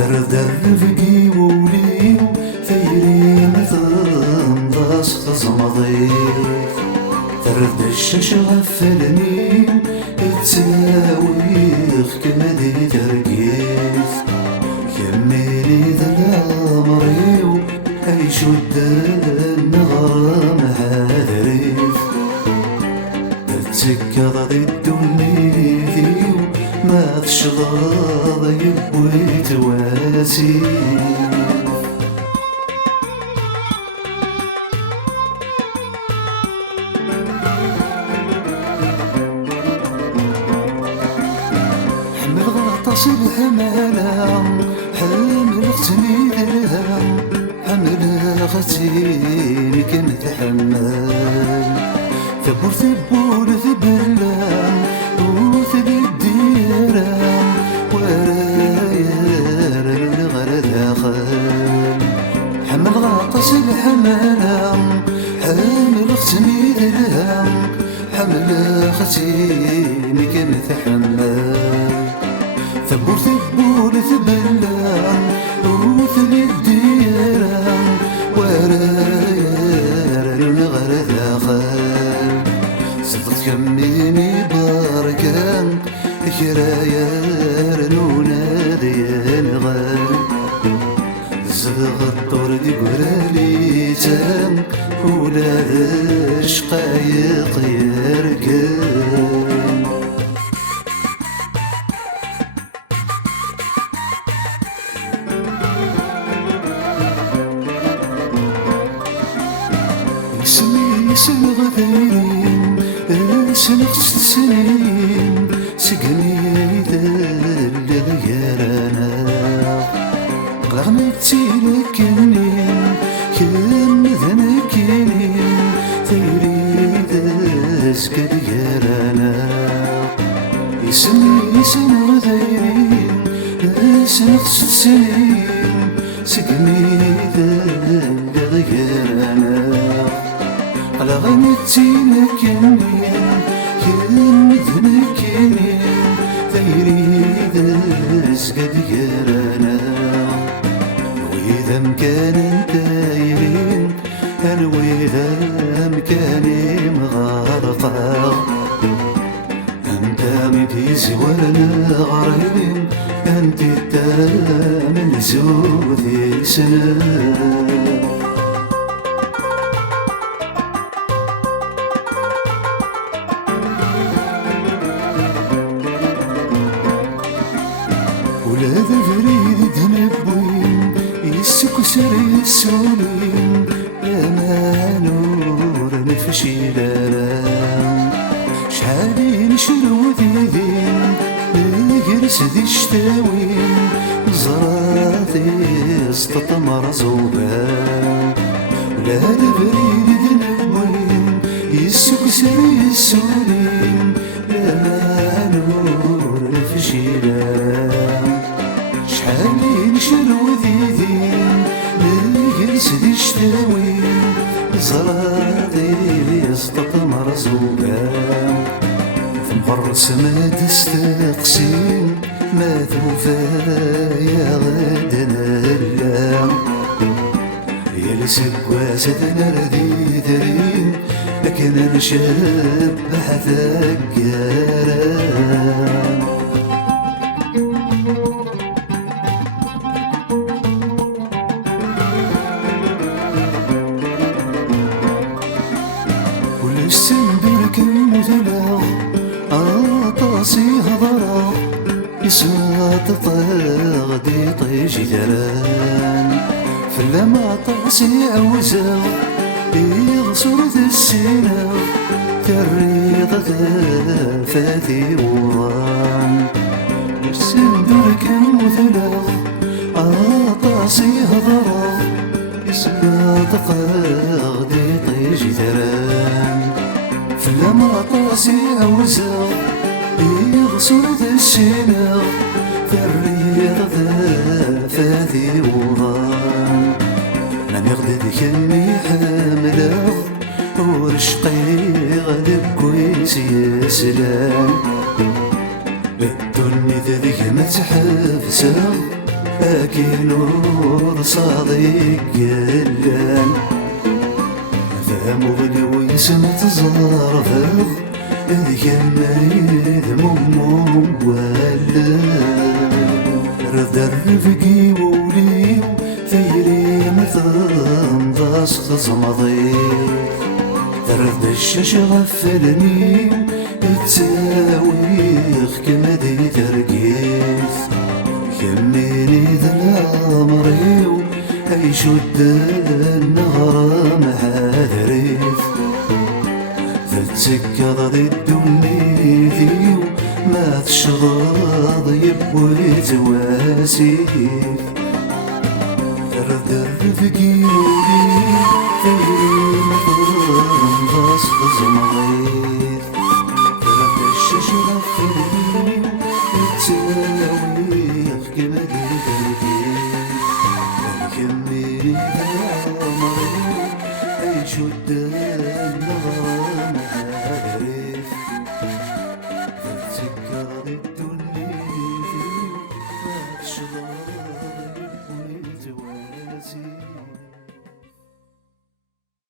تردر رفقي وولي ثيري مثل ضاس خزمضيف ترد الشاش غفلني تساويخ كمدي ترقيف كميني ذا العمري عيشو النغرام هادريف تتسكى ضد الدنيا ما تشغل يبوي تواسي حمل غطاس الحمالة حمل اختني درها حمل غتيني كنت حمال ثبور ثبور ثبلان وثبي الديران ورايا الغرد داخل حمل غطاس الحمالة حمل اختني درها حمل غتيني كنت حمال ثبور ثبور ثبلان وثبي الديران ورايا الغرد داخل صدق كميني باركان كرايا رنونا ديان غال زغ الطور دي قرالي تام ولا شقايق يركان اسمي سنغ ذيرين سنغ سنين سقني ذل غيرانا غنيتي لكنين كم ذنكنين تريد اسكت غيرانا اسمي سنغ ذيرين سنغ سنين سقني ذل غيرانا على غنيتي لكنين كم ذنكنين تريد اسكت غيرانا وإذا مكان دايرين أنا وإذا مكاني مغرقة أنت مبيز وأنا غريب أنت من زودي سنة ولا فريد دنبوين يسكسر يسولين يا ما نور نفشي لالام شحالي نشرو ذيذين نقرس ذي شتاوين زراثي استطمر زوبان ولا فريد دنبوين يسكسر يسولين يا ما نور نفشي لالام شحالي نشرو ذيذين نقرس ذي شتاوين زراطي استطمر زوبان في مغرس ما تستقسين ما توفايا غدنا اللام يا لسكواس نردي درين لكن انا شاب ثقاران السندر كم مثلا عطاسي هضرا يسمط طاغدي طيج دران فلما طاسي عوزاو يغصر ذا السنة تريض فاتي وران السندور كان مثلا طاسي هضرا يسمط طاغدي طيج دران فلما طاسي عوزاو يغصر ذا السنة تريض فاتي وران أنا نغدد كمي حاملة ورشقي غدب كويس يا سلام الدنيا ذيك ما تحبسه أكي نور صديق قلان ذا مغني ويسمى تزرفه ذيك ما يذمم ولا رد الرفقي ووليو ثيري مثل ضاس خزمضي ترد الشاش غفلني تساويخ كما دي ترقيث كميني ذا العمري يشد النهر محاذريث ذا تسكر ذي الدني ذيو ما تشغض يبوي تواسيث ترد الرفقي ولي ثيري مثل ضاس خزمضيث ترد الشاش غفلني تساويخ كما دي ترقيث كميني ذا عمري يشد النهر محاذريث تذكر الدنيا ما تشغل ويتوازي